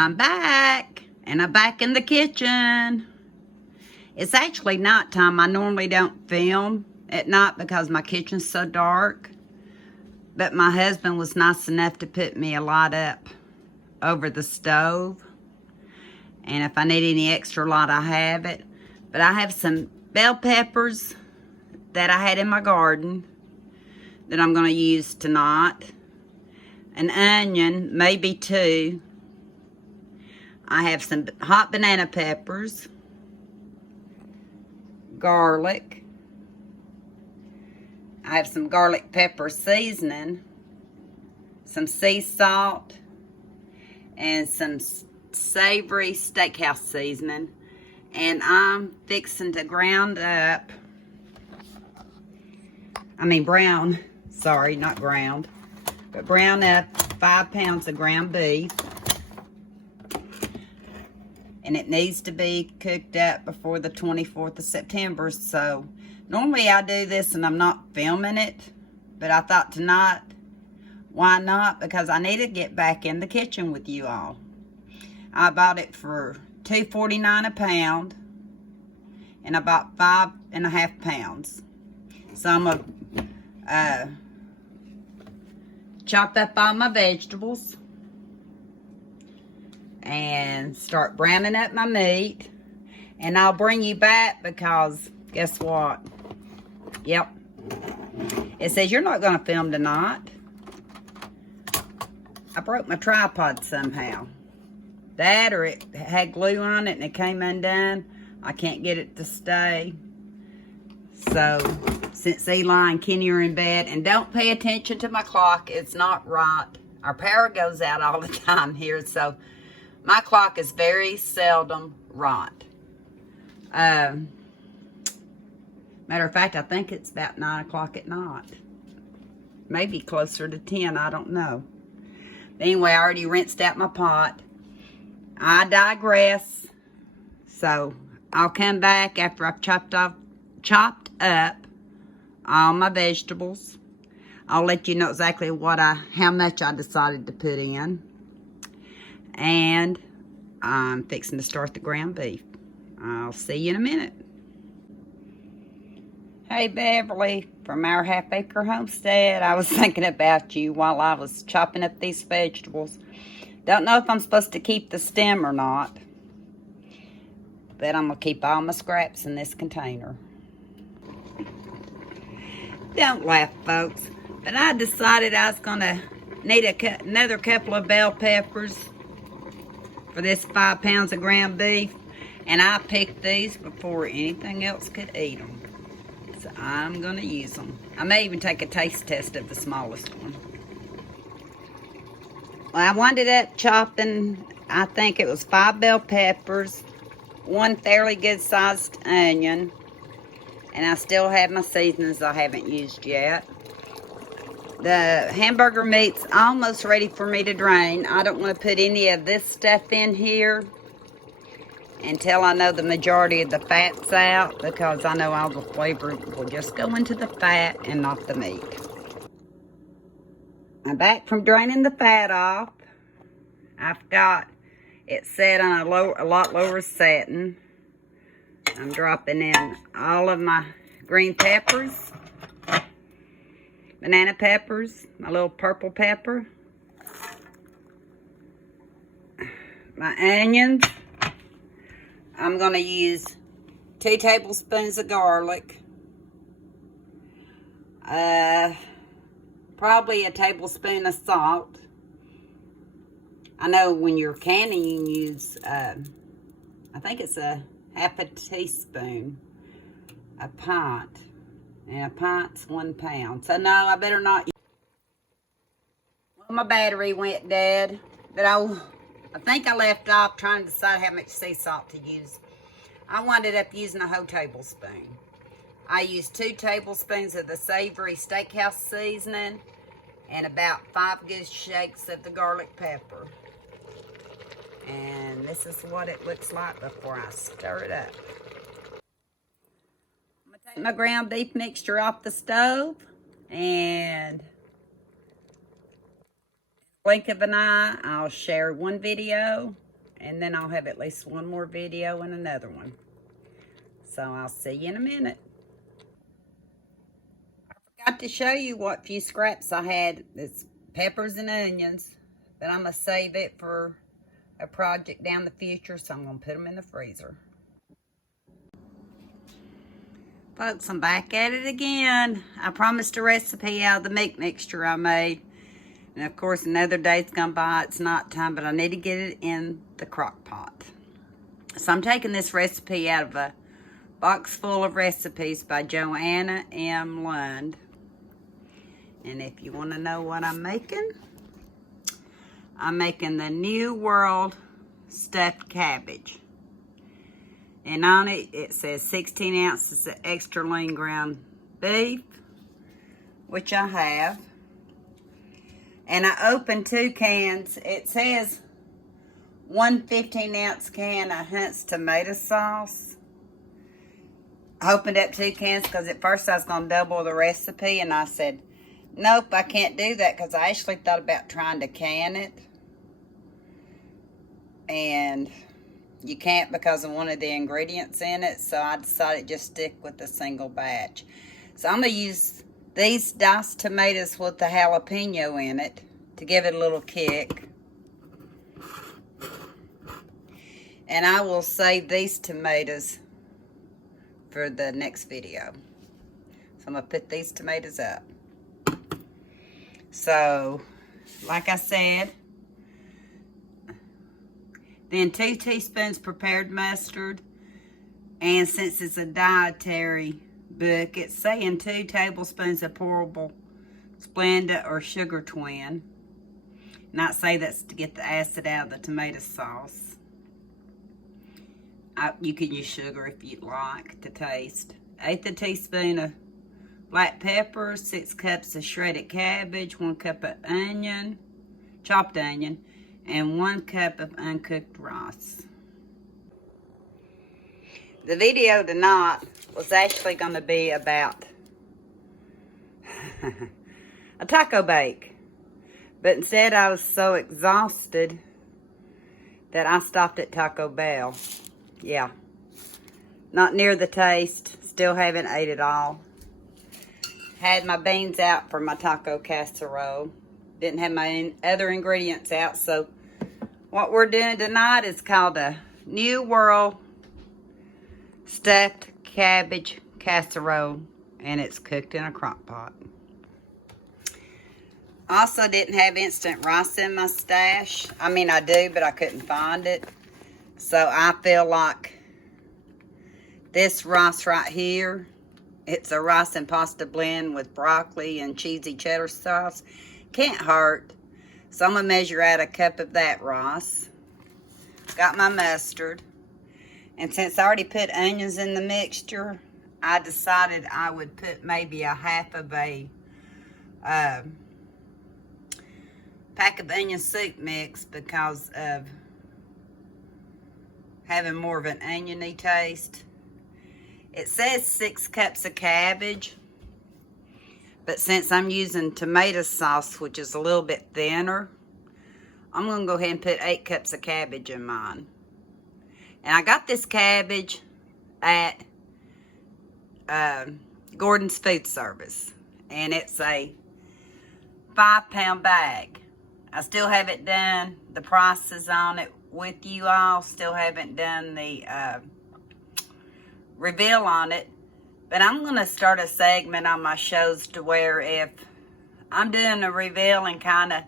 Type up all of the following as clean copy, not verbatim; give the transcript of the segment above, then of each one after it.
I'm back, and I'm back in the kitchen. It's actually nighttime. I normally don't film at night because my kitchen's so dark. But my husband was nice enough to put me a light up over the stove. And if I need any extra light, I have it. But I have some bell peppers that I had in my garden that I'm going to use tonight. An onion, maybe two. I have some hot banana peppers, garlic. I have some garlic pepper seasoning, some sea salt, and some savory steakhouse seasoning. And I'm fixing to brown up, up 5 pounds of ground beef. And it needs to be cooked up before the 24th of September. So normally I do this and I'm not filming it, but I thought tonight, why not? Because I need to get back in the kitchen with you all. I bought it for $2.49 a pound, and I bought 5.5 pounds. So I'm gonna chop up all my vegetables and start browning up my meat. And I'll bring you back because guess what? Yep. It says you're not going to film tonight. I broke my tripod somehow. That, or it had glue on it and it came undone. I can't get it to stay. So, since Eli and Kenny are in bed, and don't pay attention to my clock, it's not right. Our power goes out all the time here, so my clock is very seldom right. Matter of fact, I think it's about 9 o'clock at night. Maybe closer to 10, I don't know. But anyway, I already rinsed out my pot. I digress. So, I'll come back after I've chopped up all my vegetables. I'll let you know exactly how much I decided to put in. And I'm fixing to start the ground beef. I'll see you in a minute. Hey, Beverly from our half-acre homestead. I was thinking about you while I was chopping up these vegetables. Don't know if I'm supposed to keep the stem or not, but I'm going to keep all my scraps in this container. Don't laugh, folks, but I decided I was going to need another couple of bell peppers for this 5 pounds of ground beef, and I picked these before anything else could eat them. So I'm going to use them. I may even take a taste test of the smallest one. Well, I wound up chopping, I think it was 5 bell peppers, 1 fairly good sized onion, and I still have my seasonings I haven't used yet. The hamburger meat's almost ready for me to drain. I don't want to put any of this stuff in here until I know the majority of the fat's out, because I know all the flavor will just go into the fat and not the meat. I'm back from draining the fat off. I've got it set on a lot lower setting. I'm dropping in all of my green peppers, banana peppers, my little purple pepper, my onions. I'm going to use 2 tablespoons of garlic, probably a tablespoon of salt. I know when you're canning, you can use, I think it's a half a teaspoon, a pint. And a pint's 1 pound. So no, I better not. Well, my battery went dead. But I think I left off trying to decide how much sea salt to use. I wound up using a whole tablespoon. I used 2 tablespoons of the savory steakhouse seasoning and about 5 good shakes of the garlic pepper. And this is what it looks like before I stir it up. I'm going to take my ground beef mixture off the stove, and blink of an eye, I'll share one video And then I'll have at least one more video and another one. So I'll see you in a minute. I forgot to show you what few scraps I had. It's peppers and onions. But I'm going to save it for a project down the future. So I'm going to put them in the freezer. Folks, I'm back at it again. I promised a recipe out of the meat mixture I made. And of course, another day's gone by. It's not time, but I need to get it in the crock pot. So I'm taking this recipe out of a box full of recipes by Joanna M. Lund. And if you want to know what I'm making the New World stuffed cabbage. And on it, it says 16 ounces of extra lean ground beef, which I have. And I opened 2 cans. It says 1 15-ounce can of Hunt's tomato sauce. I opened up 2 cans because at first I was going to double the recipe. And I said, nope, I can't do that because I actually thought about trying to can it. And you can't because of one of the ingredients in it, so I decided just stick with a single batch. So I'm going to use these diced tomatoes with the jalapeno in it to give it a little kick. And I will save these tomatoes for the next video. So I'm going to put these tomatoes up. So, like I said, then 2 teaspoons prepared mustard. And since it's a dietary book, it's saying 2 tablespoons of pourable Splenda or Sugar Twin. Not say that's to get the acid out of the tomato sauce. You can use sugar if you'd like to taste. 1/8 teaspoon of black pepper, 6 cups of shredded cabbage, 1 cup of onion, chopped onion, and 1 cup of uncooked rice. The video tonight was actually going to be about a taco bake. But instead I was so exhausted that I stopped at Taco Bell. Yeah. Not near the taste. Still haven't ate it all. Had my beans out for my taco casserole. Didn't have my other ingredients out, so what we're doing tonight is called a New World stuffed cabbage casserole, and it's cooked in a crock pot. Also didn't have instant rice in my stash. I mean, I do, but I couldn't find it. So I feel like this rice right here, it's a rice and pasta blend with broccoli and cheesy cheddar sauce. Can't hurt. So I'm going to measure out 1 cup of that rice. Got my mustard. And since I already put onions in the mixture, I decided I would put maybe 1/2 of a pack of onion soup mix because of having more of an oniony taste. It says 6 cups of cabbage. But since I'm using tomato sauce, which is a little bit thinner, I'm going to go ahead and put 8 cups of cabbage in mine. And I got this cabbage at Gordon's Food Service. And it's a 5-pound bag. I still haven't done the prices on it with you all. Still haven't done the reveal on it. But I'm going to start a segment on my shows to where if I'm doing a reveal and kind of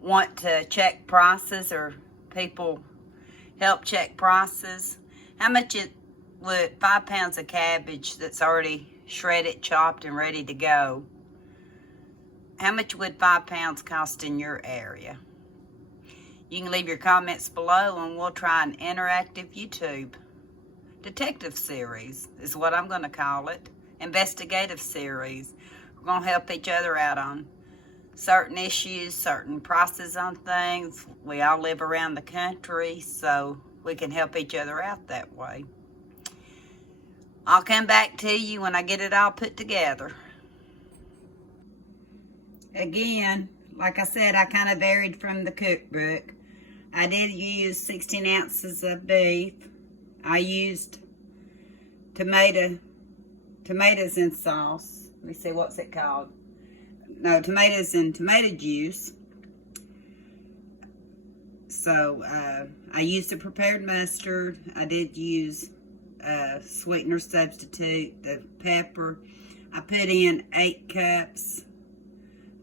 want to check prices or people help check prices, how much it would 5 pounds of cabbage that's already shredded, chopped, and ready to go, how much would 5 pounds cost in your area? You can leave your comments below and we'll try an interactive YouTube detective series is what I'm going to call it. Investigative series. We're going to help each other out on certain issues, certain prices on things. We all live around the country, so we can help each other out that way. I'll come back to you when I get it all put together. Again, like I said, I kind of varied from the cookbook. I did use 16 ounces of beef. I used tomatoes in sauce. Let me see, what's it called? No, tomatoes and tomato juice. So, I used a prepared mustard. I did use sweetener substitute, the pepper. I put in 8 cups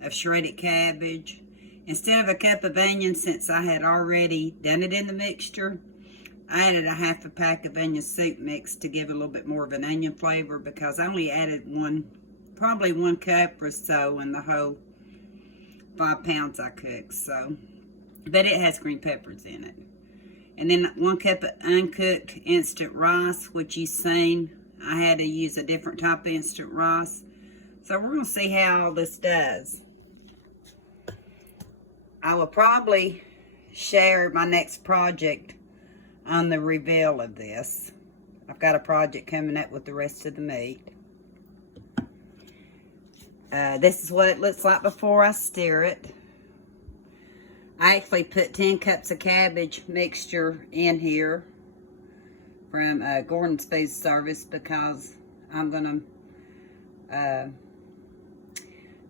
of shredded cabbage. Instead of a cup of onions, since I had already done it in the mixture, I added a half a pack of onion soup mix to give a little bit more of an onion flavor, because I only added probably 1 cup or so in the whole 5 pounds I cooked. So, but it has green peppers in it. And then 1 cup of uncooked instant rice, which you've seen. I had to use a different type of instant rice. So we're going to see how all this does. I will probably share my next project on the reveal of this. I've got a project coming up with the rest of the meat. This is what it looks like before I stir it. I actually put 10 cups of cabbage mixture in here from Gordon's Food Service, because I'm going to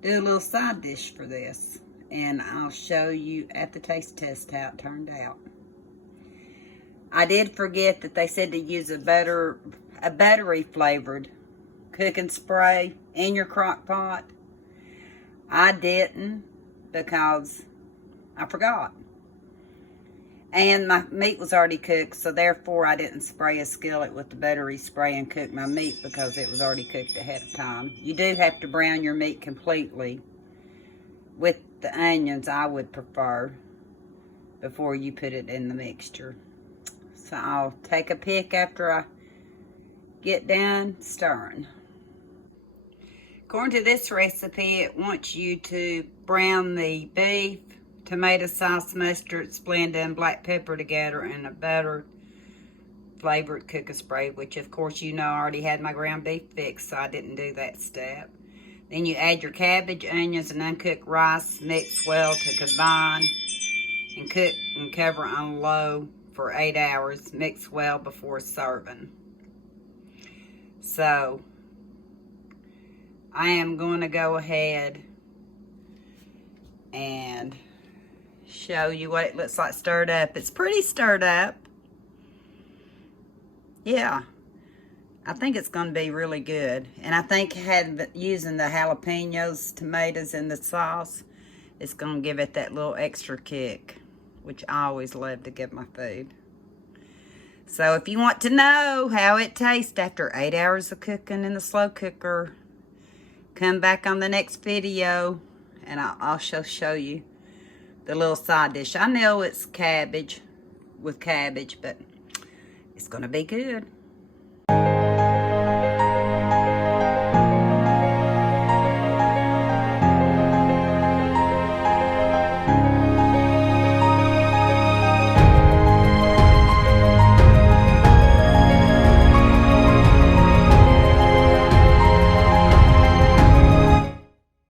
do a little side dish for this. And I'll show you at the taste test how it turned out. I did forget that they said to use a buttery flavored cooking spray in your crock pot. I didn't, because I forgot. And my meat was already cooked, so therefore I didn't spray a skillet with the buttery spray and cook my meat, because it was already cooked ahead of time. You do have to brown your meat completely with the onions, I would prefer, before you put it in the mixture. So I'll take a pick after I get done stirring. According to this recipe, it wants you to brown the beef, tomato sauce, mustard, Splenda, and black pepper together in a butter flavored cooking spray, which of course you know I already had my ground beef fixed, so I didn't do that step. Then you add your cabbage, onions, and uncooked rice, mix well to combine, and cook and cover on low for 8 hours. Mix well before serving. So, I am going to go ahead and show you what it looks like stirred up. It's pretty stirred up. Yeah. I think it's going to be really good. And I think using the jalapenos, tomatoes, and the sauce, it's going to give it that little extra kick, which I always love to give my food. So if you want to know how it tastes after 8 hours of cooking in the slow cooker, come back on the next video and I'll also show you the little side dish. I know it's cabbage with cabbage, but it's going to be good.